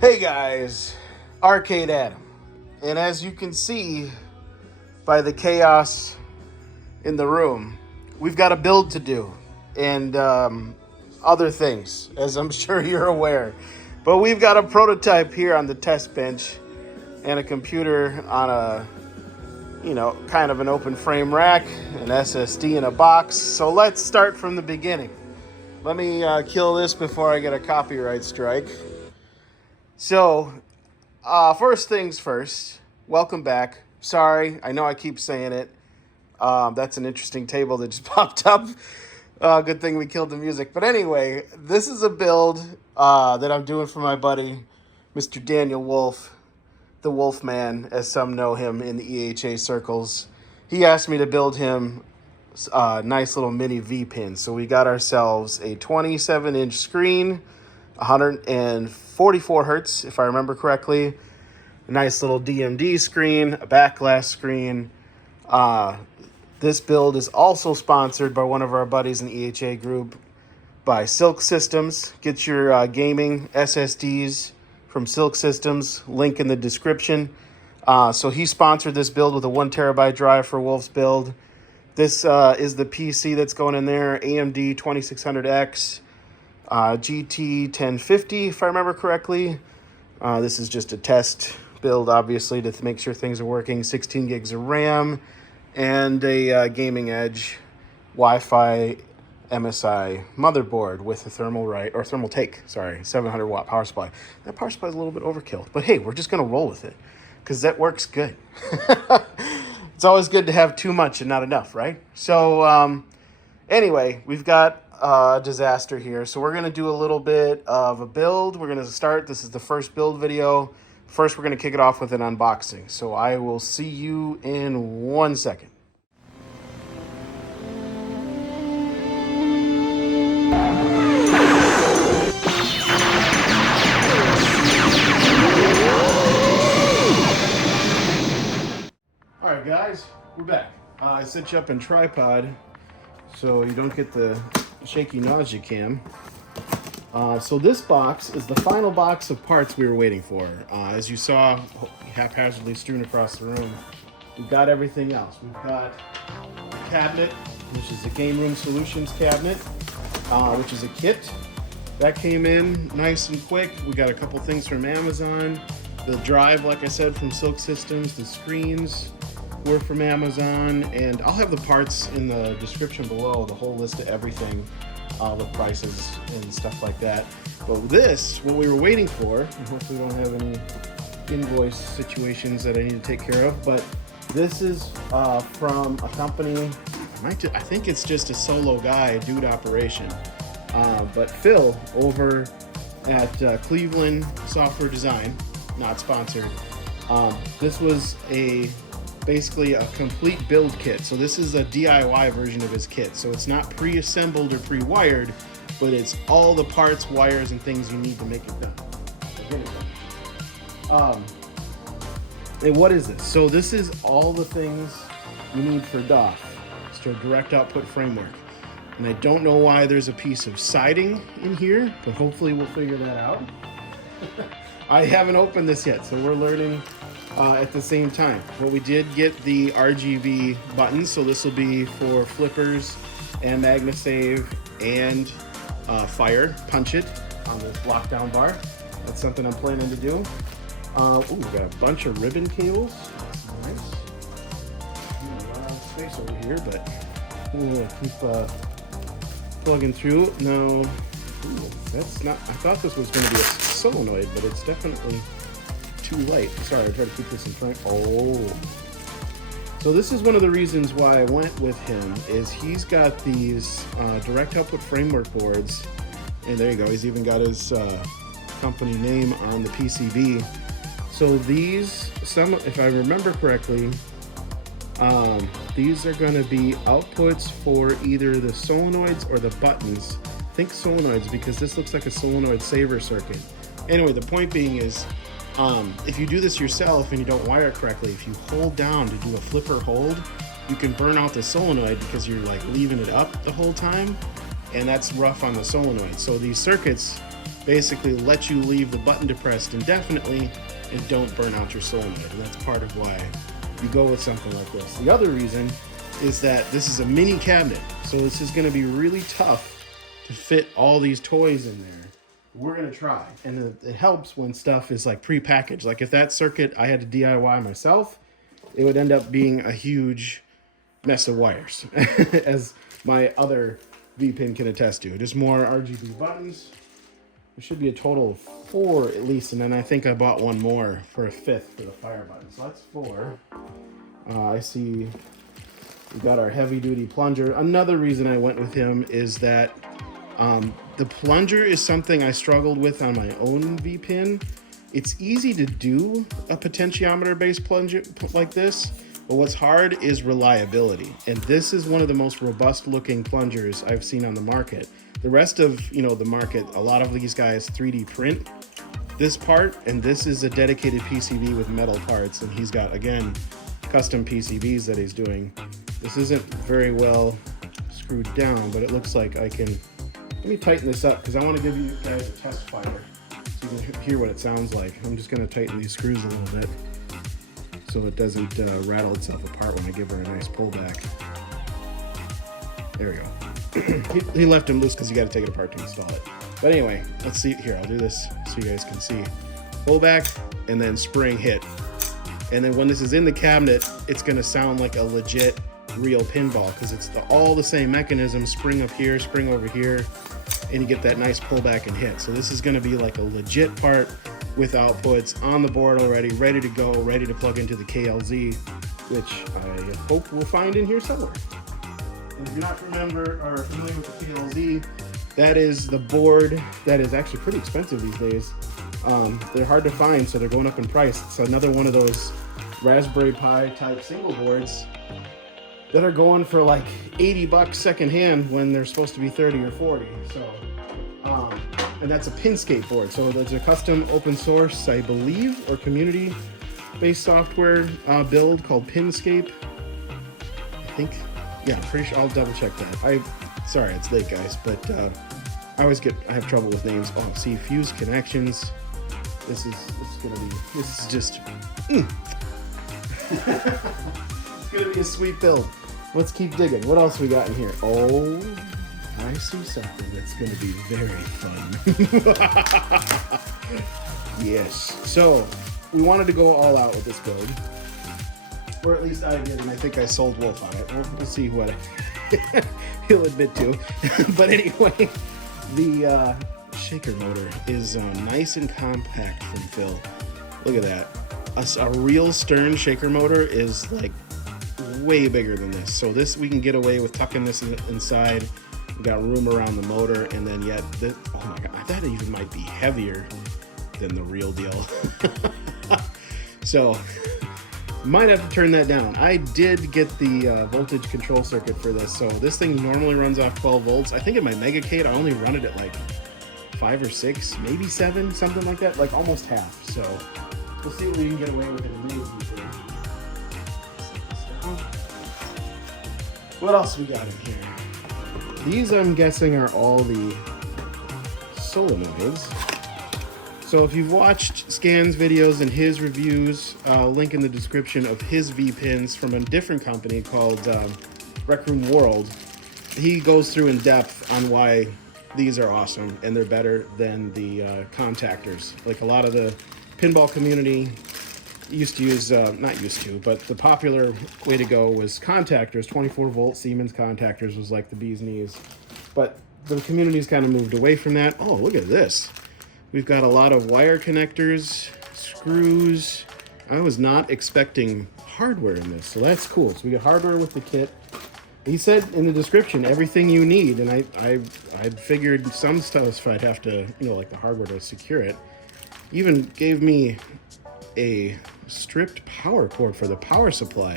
Hey guys, Arcade Adam, and as you can see by the chaos in the room, we've got a build to do and other things, as I'm sure you're aware. But we've got a prototype here on the test bench and a computer on a, kind of an open frame rack, an SSD in a box. So let's start from the beginning. Let me kill this before I get a copyright strike. So, first things first, welcome back. Sorry, I know I keep saying it. That's an interesting table that just popped up. Good thing we killed the music. But anyway, this is a build that I'm doing for my buddy, Mr. Daniel Wolf, the Wolfman, as some know him in the EHA circles. He asked me to build him a nice little mini VPin. So we got ourselves a 27-inch screen, 144 hertz, if I remember correctly. A nice little DMD screen, a backglass screen. This build is also sponsored by one of our buddies in the EHA group, by Silk Systems. Get your gaming SSDs from Silk Systems, link in the description. So he sponsored this build with a 1 terabyte drive for Wolf's build. This is the PC that's going in there, AMD 2600X. GT 1050, if I remember correctly. This is just a test build, obviously, to make sure things are working. 16 gigs of RAM and a Gaming Edge Wi-Fi MSI motherboard with a thermal take, 700 watt power supply. That power supply is a little bit overkill, but hey, we're just gonna roll with it because that works good. It's always good to have too much and not enough, right? So anyway, we've got disaster here. So we're going to do a little bit of a build. We're going to start. This is the first build video. First, we're going to kick it off with an unboxing. So I will see you in 1 second. All right, guys, we're back. I set you up in tripod so you don't get the shaky nausea cam. So this box is the final box of parts we were waiting for. As you saw, haphazardly strewn across the room, we've got everything else. We've got a cabinet, which is a Game Room Solutions cabinet, which is a kit. That came in nice and quick. We got a couple things from Amazon. The drive, like I said, from Silk Systems. The screens were from Amazon, and I'll have the parts in the description below, the whole list of everything, with prices and stuff like that. But this, what we were waiting for, and hopefully we don't have any invoice situations that I need to take care of, but this is from a company, I think it's just a solo guy, dude operation, but Phil over at Cleveland Software Design, not sponsored. This was basically a complete build kit. So this is a DIY version of his kit. So it's not pre-assembled or pre-wired, but it's all the parts, wires, and things you need to make it done. And what is this? So this is all the things you need for DOF. It's a direct output framework. And I don't know why there's a piece of siding in here, but hopefully we'll figure that out. I haven't opened this yet, so we're learning at the same time. But we did get the RGB buttons, so this will be for flippers and MagnaSave and fire, punch it on this lockdown bar. That's something I'm planning to do. We've got a bunch of ribbon cables. That's nice. A lot of space over here, but we'll keep plugging through. No, that's not, I thought this was going to be a solenoid, but it's definitely too light. Sorry, I tried to keep this in front. Oh. So this is one of the reasons why I went with him, is he's got these direct output framework boards. And there you go, he's even got his company name on the PCB. So these, if I remember correctly, these are going to be outputs for either the solenoids or the buttons. Think solenoids because this looks like a solenoid saver circuit. Anyway, the point being is, if you do this yourself and you don't wire it correctly, if you hold down to do a flipper hold, you can burn out the solenoid because you're like leaving it up the whole time, and that's rough on the solenoid. So these circuits basically let you leave the button depressed indefinitely and don't burn out your solenoid. And that's part of why you go with something like this. The other reason is that this is a mini cabinet, so this is going to be really tough to fit all these toys in there. We're going to try, and it helps when stuff is like pre-packaged. Like if that circuit I had to DIY myself, it would end up being a huge mess of wires, as my other VPin can attest to. Just more RGB buttons. There should be a total of 4 at least, and then I think I bought one more for a 5th for the fire button. So that's 4. I see we got our heavy-duty plunger. Another reason I went with him is that the plunger is something I struggled with on my own VPin. It's easy to do a potentiometer-based plunger like this, but what's hard is reliability. And this is one of the most robust-looking plungers I've seen on the market. The rest of, the market, a lot of these guys 3D print this part, and this is a dedicated PCB with metal parts, and he's got, again, custom PCBs that he's doing. This isn't very well screwed down, but it looks like I can... Let me tighten this up, because I want to give you guys a test fire, so you can hear what it sounds like. I'm just going to tighten these screws a little bit, so it doesn't rattle itself apart when I give her a nice pullback. There we go. he left them loose because you got to take it apart to install it. But anyway, let's see. Here, I'll do this so you guys can see. Pull back and then spring hit. And then when this is in the cabinet, it's going to sound like a legit real pinball because it's all the same mechanism. Spring up here, spring over here, and you get that nice pullback and hit. So this is going to be like a legit part with outputs on the board already, ready to go, ready to plug into the KLZ, which I hope we'll find in here somewhere. And if you're not familiar with the KLZ, that is the board that is actually pretty expensive these days. They're hard to find, so they're going up in price. It's another one of those Raspberry Pi type single boards that are going for like $80 secondhand when they're supposed to be 30 or 40. So, and that's a Pinscape board. So there's a custom open source, I believe, or community-based software build called Pinscape. I think. Yeah, I'm pretty sure. I'll double check that. Sorry, it's late, guys, but I have trouble with names. Oh, see, fuse connections. This is just. It's gonna be a sweet build. Let's keep digging. What else we got in here? Oh, I see something that's gonna be very fun. Yes. So we wanted to go all out with this build. Or at least I did, and I think I sold Wolf on it. We'll see what he'll admit to. But anyway, the shaker motor is nice and compact from Phil. Look at that. A real Stern shaker motor is like way bigger than this. So this, we can get away with tucking this inside. We've got room around the motor, and then yet, oh my God, that even might be heavier than the real deal. So, might have to turn that down. I did get the voltage control circuit for this. So this thing normally runs off 12 volts. I think in my Megacade, I only run it at like 5 or 6, maybe 7, something like that, like almost half. So we'll see what we can get away with in the mini. What else we got in here? These, I'm guessing, are all the solenoids. So if you've watched Scan's videos and his reviews, I'll link in the description of his VPins from a different company called Rec Room World. He goes through in depth on why these are awesome and they're better than the contactors. Like a lot of the pinball community used to use, not used to, but the popular way to go was contactors. 24 volt Siemens contactors was like the bee's knees. But the community's kind of moved away from that. Oh, look at this. We've got a lot of wire connectors, screws. I was not expecting hardware in this, so that's cool. So we got hardware with the kit. He said in the description everything you need, and I figured some stuff I'd have to, like the hardware to secure it. Even gave me a stripped power cord for the power supply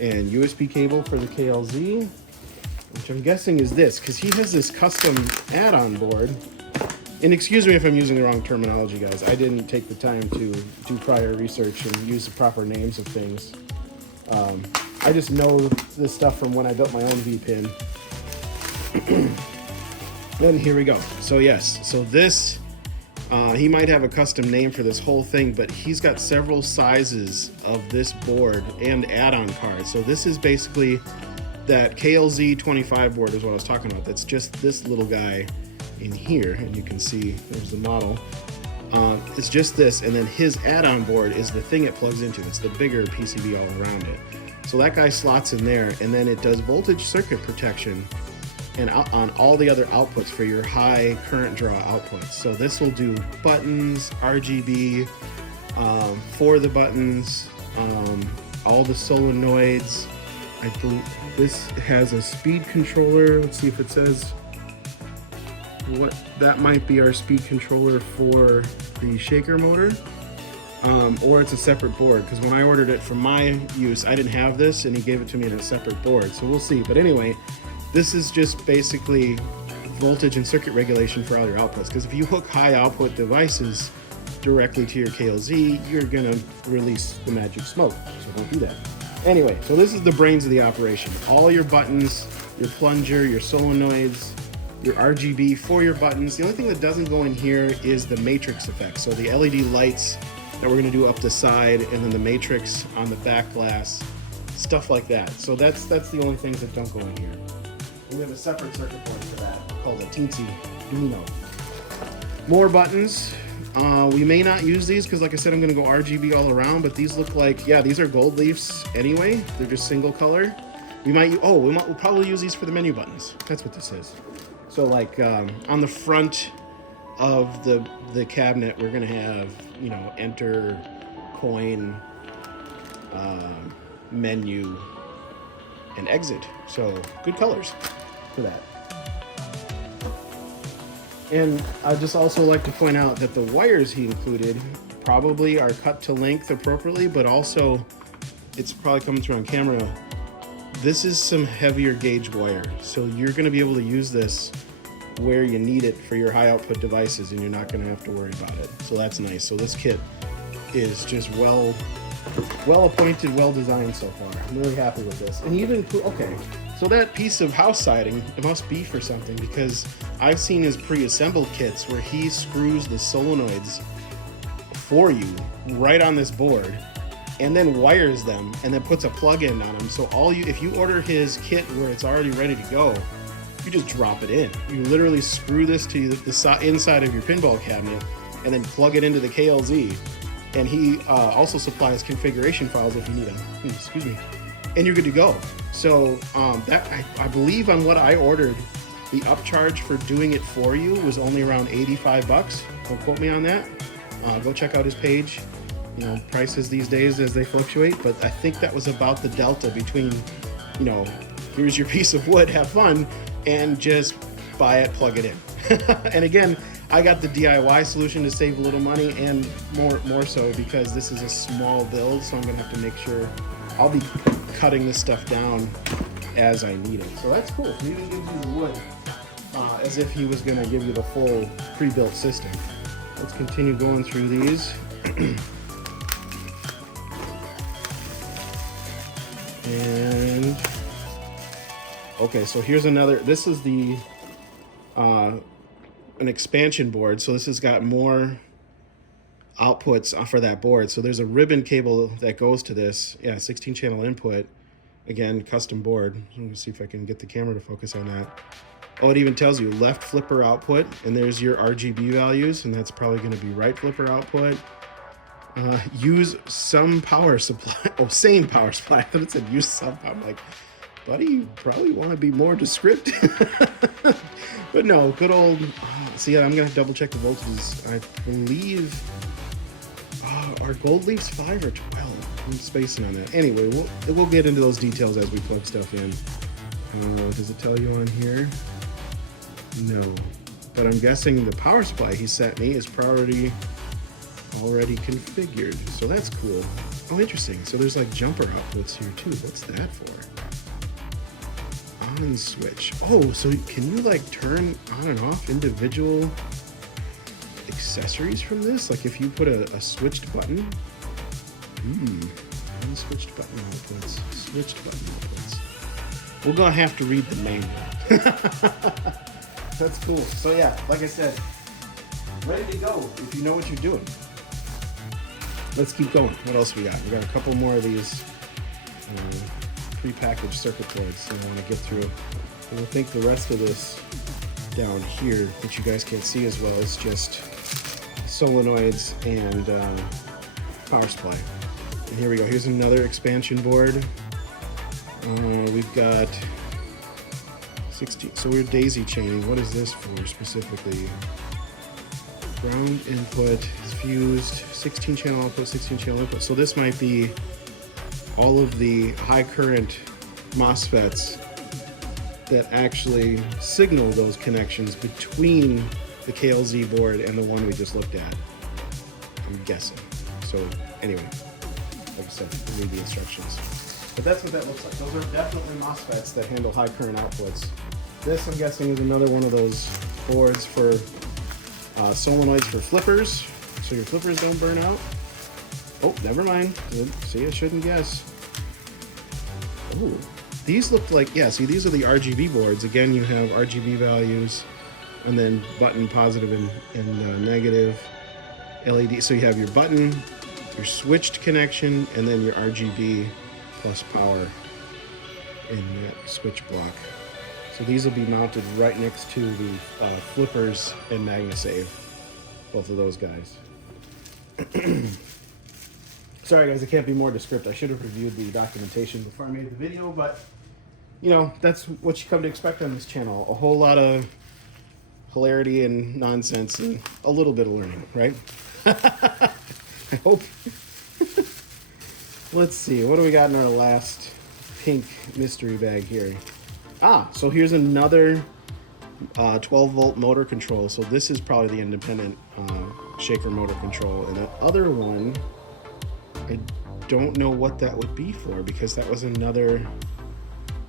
and USB cable for the KLZ, which I'm guessing is this, because he has this custom add-on board. And excuse me if I'm using the wrong terminology, guys. I didn't take the time to do prior research and use the proper names of things. I just know this stuff from when I built my own VPin. Then here we go. So yes, so this He might have a custom name for this whole thing, but he's got several sizes of this board and add-on cards. So this is basically that KLZ 25 board is what I was talking about. That's just this little guy in here, and you can see there's the model. It's just this, and then his add-on board is the thing it plugs into. It's the bigger PCB all around it. So that guy slots in there, and then it does voltage circuit protection and on all the other outputs for your high current draw outputs. So this will do buttons, RGB, for the buttons, all the solenoids. I believe this has a speed controller. Let's see if it says what that might be. Our speed controller for the shaker motor, or it's a separate board, because when I ordered it for my use, I didn't have this and he gave it to me in a separate board, so we'll see. But anyway, this is just basically voltage and circuit regulation for all your outputs, because if you hook high output devices directly to your KLZ, you're gonna release the magic smoke, so don't do that. Anyway, so this is the brains of the operation. All your buttons, your plunger, your solenoids, your RGB for your buttons. The only thing that doesn't go in here is the matrix effect. So the LED lights that we're gonna do up the side, and then the matrix on the back glass, stuff like that. So that's the only things that don't go in here. And we have a separate circuit board for that called a teensy Duino. More buttons. We may not use these because, like I said, I'm gonna go RGB all around, but these look like, yeah, these are gold leafs anyway. They're just single color. We might, we'll probably use these for the menu buttons. That's what this is. So like on the front of the cabinet, we're gonna have, you know, enter, coin, menu, and exit. So good colors for that. And I'd just also like to point out that the wires he included probably are cut to length appropriately, but also it's probably coming through on camera. This is some heavier gauge wire, so you're going to be able to use this where you need it for your high output devices, and you're not going to have to worry about it. So that's nice. So this kit is just well appointed, well designed so far. I'm really happy with this. And even, okay, so that piece of house siding, it must be for something, because I've seen his pre-assembled kits where he screws the solenoids for you right on this board, and then wires them, and then puts a plug-in on them. So if you order his kit where it's already ready to go, you just drop it in. You literally screw this to the inside of your pinball cabinet, and then plug it into the KLZ. And he also supplies configuration files if you need them. Excuse me. And you're good to go. So I believe on what I ordered, the upcharge for doing it for you was only around 85 bucks. Don't quote me on that. Go check out his page. You know, prices these days as they fluctuate, but I think that was about the delta between, you know, here's your piece of wood, have fun, and just buy it, plug it in. And again, I got the DIY solution to save a little money, and more so because this is a small build, so I'm gonna have to make sure I'll be cutting this stuff down as I need it. So that's cool. He even gives you the wood as if he was gonna give you the full pre-built system. Let's continue going through these. And okay, so here's another. This is the an expansion board. So this has got more outputs for that board. So there's a ribbon cable that goes to this. Yeah, 16 channel input. Again, custom board. Let me see if I can get the camera to focus on that. Oh, it even tells you left flipper output, and there's your RGB values, and that's probably going to be right flipper output. Use some power supply. Oh, same power supply. I thought it said use some. I'm like, buddy, you probably want to be more descriptive. But no, good old. See, I'm gonna double check the voltages. I believe are gold leafs 5 or 12. I'm spacing on that. Anyway, we'll get into those details as we plug stuff in. Does it tell you on here? No, but I'm guessing the power supply he sent me is already configured, so that's cool. Oh, interesting. So there's like jumper outputs here too. What's that for? On switch. Oh, so can you like turn on and off individual accessories from this? Like if you put a switched button. Unswitched button outputs. Switched button outputs. We're gonna have to read the manual. That's cool. So yeah, like I said, ready to go if you know what you're doing. Let's keep going. What else we got? We got a couple more of these prepackaged circuit boards that I want to get through. And I think the rest of this down here, which you guys can't see as well, is just solenoids and power supply. And here we go. Here's another expansion board. We've got 16. So we're daisy chaining. What is this for specifically? Ground input is fused, 16 channel output, 16 channel input. So this might be all of the high current MOSFETs that actually signal those connections between the KLZ board and the one we just looked at. I'm guessing. So anyway, like I said, read the instructions. But that's what that looks like. Those are definitely MOSFETs that handle high current outputs. This, I'm guessing, is another one of those boards for solenoids for flippers, so your flippers don't burn out. Oh, never mind. See, I shouldn't guess. Oh, these look like, yeah, see, these are the RGB boards. Again, you have RGB values, and then button positive and negative, LED. So you have your button, your switched connection, and then your RGB plus power in that switch block. So these will be mounted right next to the flippers and MagnaSave, both of those guys. Sorry guys, I can't be more descriptive. I should have reviewed the documentation before I made the video, but you know, that's what you come to expect on this channel. A whole lot of hilarity and nonsense and a little bit of learning, right? I hope. Let's see, what do we got in our last pink mystery bag here? So here's another 12 volt motor control. So this is probably the independent shaker motor control. And the other one, I don't know what that would be for, because that was another,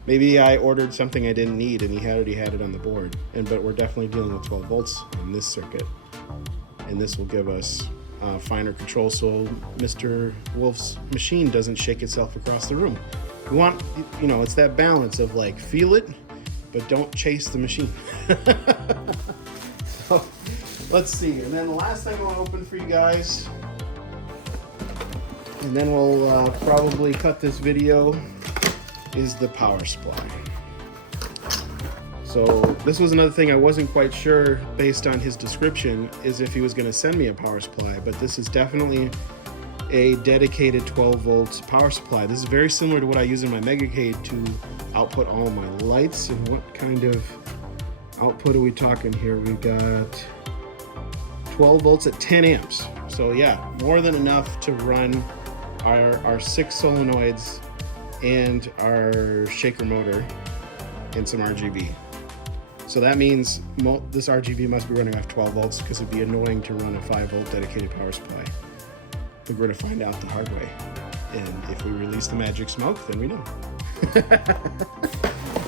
maybe I ordered something I didn't need and he already had it on the board. But we're definitely dealing with 12 volts on this circuit. And this will give us finer control so Mr. Wolf's machine doesn't shake itself across the room. We want, you know, it's that balance of like, feel it, but don't chase the machine. So, let's see. And then the last thing I'll open for you guys, and then we'll probably cut this video, is the power supply. So this was another thing I wasn't quite sure based on his description, is if he was going to send me a power supply, but this is definitely a dedicated 12 volts power supply. This is very similar to what I use in my Megacade to output all my lights. And what kind of output are we talking here? We got 12 volts at 10 amps. So yeah, more than enough to run our 6 solenoids and our shaker motor and some RGB. So that means this RGB must be running off 12 volts, because it'd be annoying to run a 5 volt dedicated power supply. We're going to find out the hard way. And if we release the magic smoke, then we know.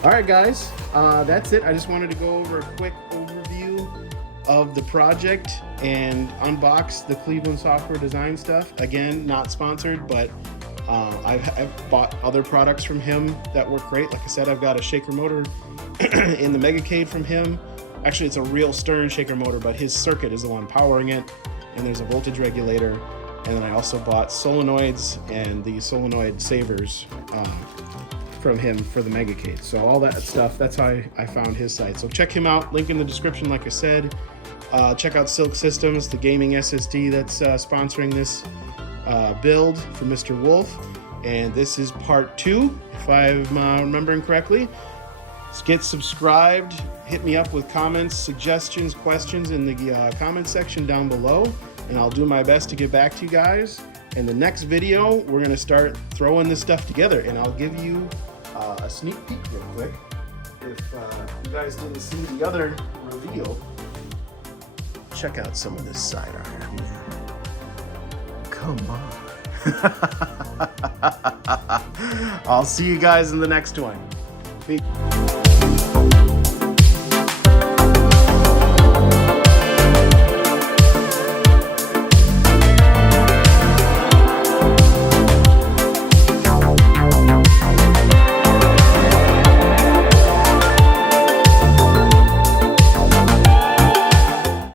All right, guys, that's it. I just wanted to go over a quick overview of the project and unbox the Cleveland software design stuff. Again, not sponsored, but I've bought other products from him that work great. Like I said, I've got a shaker motor in the Megacade from him. Actually, it's a real Stern shaker motor, but his circuit is the one powering it. And there's a voltage regulator. And then I also bought solenoids and the solenoid savers from him for the Megacade. So all that stuff, that's how I found his site. So check him out, link in the description like I said. Check out Silk Systems, the gaming SSD that's sponsoring this build for Mr. Wolf. And this is part 2, if I'm remembering correctly. Get subscribed, hit me up with comments, suggestions, questions in the comment section down below. And I'll do my best to get back to you guys. In the next video, we're going to start throwing this stuff together, and I'll give you a sneak peek real quick. If you guys didn't see the other reveal, check out some of this side iron. Come on. I'll see you guys in the next one. Peace.